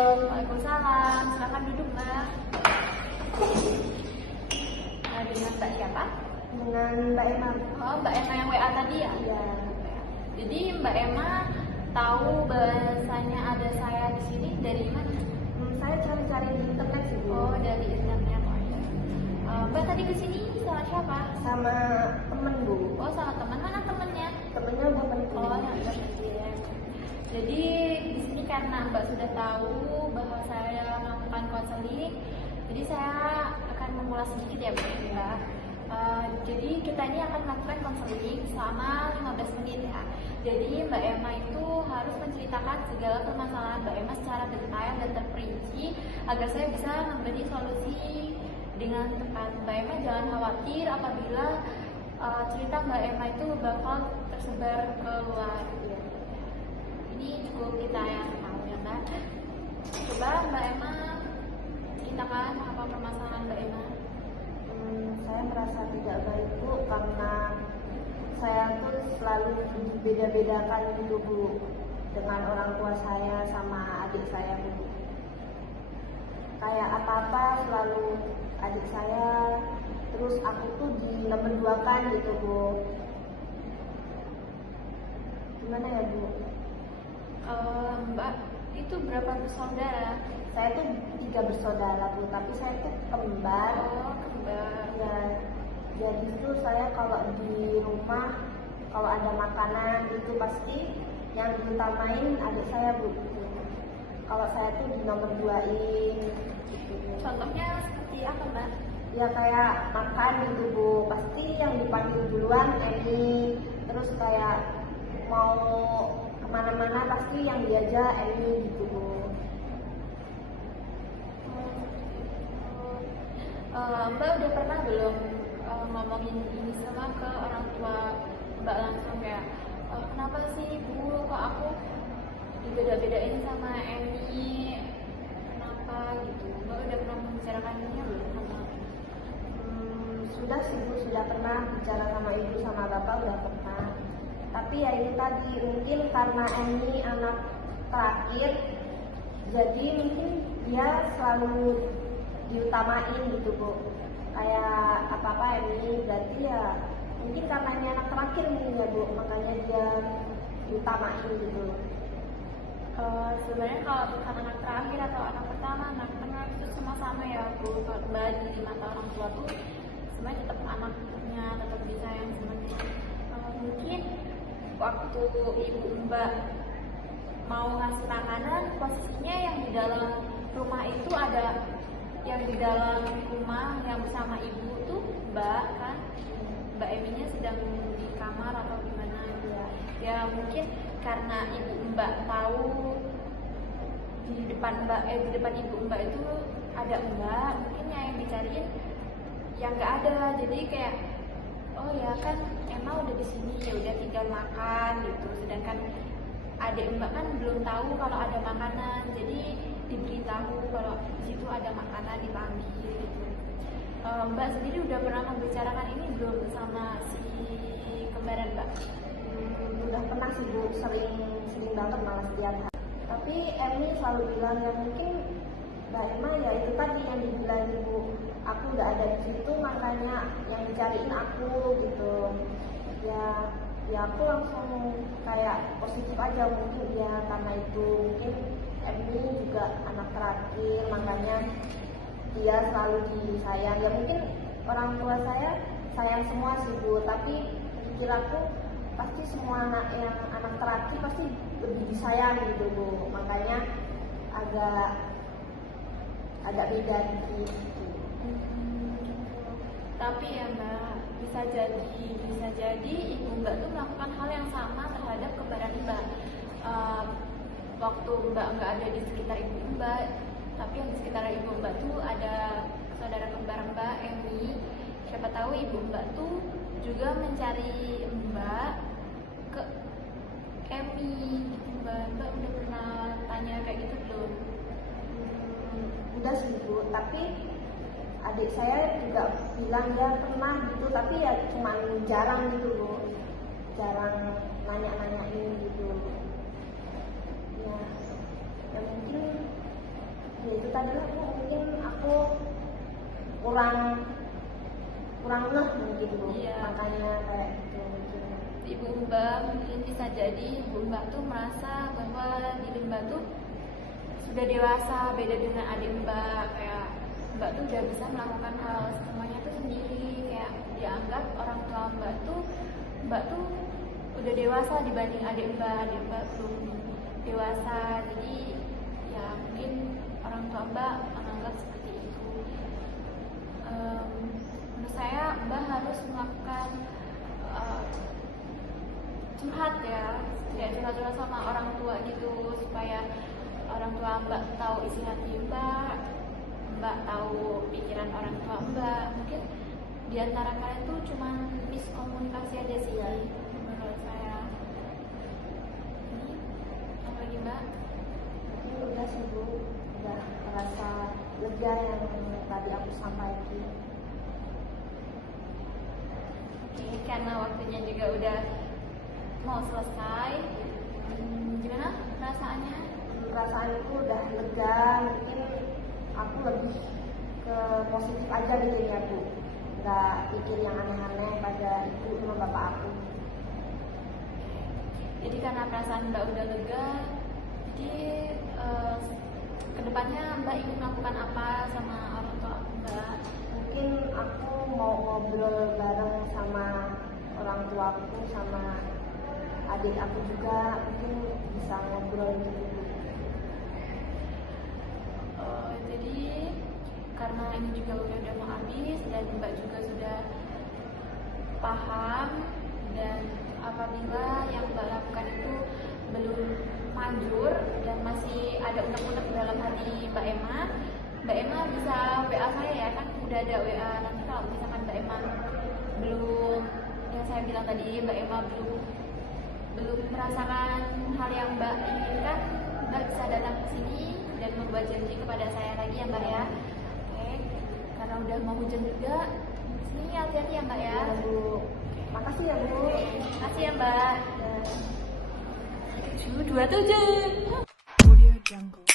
Waalaikumsalam. Silakan duduk, Mbak. Dengan Mbak siapa? Dengan Mbak Emma. Oh, Mbak Emma yang WA tadi ya? Iya. Jadi Mbak Emma tahu bahasanya ada saya di sini dari mana? Saya cari-cari di internet sih, Bu. Oh, dari internet. Oh, ya. Mbak tadi ke sini sama siapa? Sama temen, Bu. Oh, sama teman. Mana temennya? Temennya Bu penting. Oh, yang penting. Jadi di sini karena Mbak sudah tahu bahwa saya melakukan konseling, jadi saya akan mengulas sedikit ya, Mbak. Jadi kita ini akan melakukan konseling selama 15 menit ya. Jadi Mbak Emma itu harus menceritakan segala permasalahan Mbak Emma secara detail dan terperinci agar saya bisa memberi solusi dengan tepat. Mbak Emma jangan khawatir apabila cerita Mbak Emma itu bakal tersebar keluar. Ini cukup kita yang tahu ya, Mbak. Coba Mbak Emma ceritakan apa permasalahan Mbak Emma. Saya merasa tidak baik, Bu, karena saya tuh selalu beda-bedakan gitu, Bu, dengan orang tua saya sama adik saya, Bu. Kayak apa-apa selalu adik saya, terus aku tuh di nomor 2 kan gitu, Bu. Gimana ya, Bu? Mbak, itu berapa bersaudara? Saya tuh 3 bersaudara, Bu, tapi saya tuh kembar. Oh, kembar. Ya, jadi tuh saya kalau di rumah kalau ada makanan itu pasti yang diutamain adik saya, Bu. Kalau saya tuh di nomor 2-in gitu. Contohnya seperti apa, Mbak? Ya kayak makan gitu, Bu, pasti yang dipanggil duluan Eni. Terus kayak mau kemana-mana pasti yang diajak Eni gitu, Bu. Mbak udah pernah belum ngomongin ini sama ke orang tua Mbak langsung kayak kenapa sih, Bu, kok aku dibeda-bedain sama Eni, kenapa gitu? Mbak udah pernah membicarakannya belum sama? Sudah sih, Bu, sudah pernah bicara sama ibu sama bapak, udah pernah. Tapi ya ini tadi, mungkin karena Eni anak terakhir, jadi mungkin dia selalu diutamain gitu, Bu. Kayak apa-apa Eni, berarti ya mungkin karena ini anak terakhir mungkin ya, Bu, makanya dia diutamain gitu. Sebenarnya kalau bukan anak terakhir atau anak pertama, anak tengah itu semua sama ya, Bu. Kalau Mbak di mata orang tua tuh sebenarnya tetap anaknya, tetap disayang sebenarnya. Mungkin waktu ibu Mbak mau ngasih makanan, posisinya yang di dalam rumah itu ada yang di dalam rumah yang bersama ibu tuh Mbak kan, Mbak Eminya sedang di kamar atau gimana ya? Ya mungkin karena ibu Mbak tahu di depan ibu Mbak itu ada Mbak, mungkin yang dicariin yang nggak ada, jadi kayak oh ya kan Emma udah di sini ya udah tinggal makan gitu, sedangkan adik Mbak kan belum tahu kalau ada makanan, jadi diberitahu kalau di situ ada makanan dipanggil gitu. Mbak sendiri udah pernah membicarakan ini belum sama si kembaran Mbak? Udah pernah sih, Bu, sering banget malah setiap hari. Tapi Emi selalu bilang ya mungkin Mbak Emma ya itu tadi yang dibilang Ibu, aku udah ada di situ makanya yang dicariin aku gitu. Ya aku langsung kayak positif aja, mungkin ya karena itu mungkin Emi juga anak terakhir makanya dia selalu disayang. Ya mungkin orang tua saya sayang semua sih, Bu, tapi pikir aku pasti semua anak yang anak terakhir pasti lebih disayang gitu, Bu, makanya agak beda gitu. Tapi ya Mbak, bisa jadi ibu Mbak tuh melakukan hal yang sama terhadap kembaran Mbak. Waktu Mbak nggak ada di sekitar ibu Mbak, tapi yang di sekitar ibu Mbak tuh ada saudara kembar Mbak, Emi. Siapa tahu ibu Mbak tuh juga mencari Mbak ke Emi gitu, Mbak. Mbak udah pernah tanya kayak gitu belum? Udah sih, Bu, tapi adik saya juga bilang ya pernah gitu, tapi ya cuma jarang gitu, Bu, jarang nanya-nanyain gitu. Ya mungkin ya itu tadi lah Bu, mungkin aku kurang ngeh mungkin Bu, Iya. makanya kayak gitu mungkin. Ibu Mbak mungkin bisa jadi Ibu Mbak tuh merasa bahwa diri Mbak tuh sudah dewasa, beda dengan adik Mbak. Kayak Mbak tuh udah bisa melakukan hal semuanya tuh sendiri, kayak dianggap orang tua Mbak tuh udah dewasa dibanding adik Mbak belum dewasa. Jadi ya mungkin orang tua Mbak menganggap seperti itu. Menurut saya Mbak harus melakukan curhat ya, kayak curhat-curhat sama orang tua gitu, supaya orang tua Mbak tahu isi hati Mbak tahu pikiran orang tua Mbak. Mungkin diantara kalian tuh cuma miskomunikasi aja sih menurut saya. Ini apa lagi Mbak? Mungkin udah sih Bu, udah merasa lega yang tadi aku sampaikan. Oke, karena waktunya juga udah mau selesai. Gimana perasaannya? Perasaanku udah lega, mungkin aku lebih ke positif aja gitu ya Bu, nggak pikir yang aneh-aneh pada ibu sama bapak aku. Jadi karena perasaan Mbak udah lega, jadi kedepannya Mbak ingin melakukan apa sama orang tua Mbak? Mungkin aku mau ngobrol bareng sama orang tuaku sama adik aku juga, mungkin bisa ngobrol gitu. Jadi karena ini juga udah mau habis dan Mbak juga sudah paham, dan apabila yang Mbak lakukan itu belum manjur dan masih ada unek-unek dalam hati Mbak Emma bisa WA saya ya, kan udah ada WA. Nanti kalau misalkan Mbak Emma belum, yang saya bilang tadi, Mbak Emma belum merasakan hal yang Mbak inginkan, Mbak bisa datang ke sini dan membuat janji kepada saya lagi ya Mbak ya. Oke, karena udah mau hujan juga, sini hati-hati ya Mbak ya. Ya Bu, makasih ya Bu. Makasih ya Mbak. 727. Audio Jungle.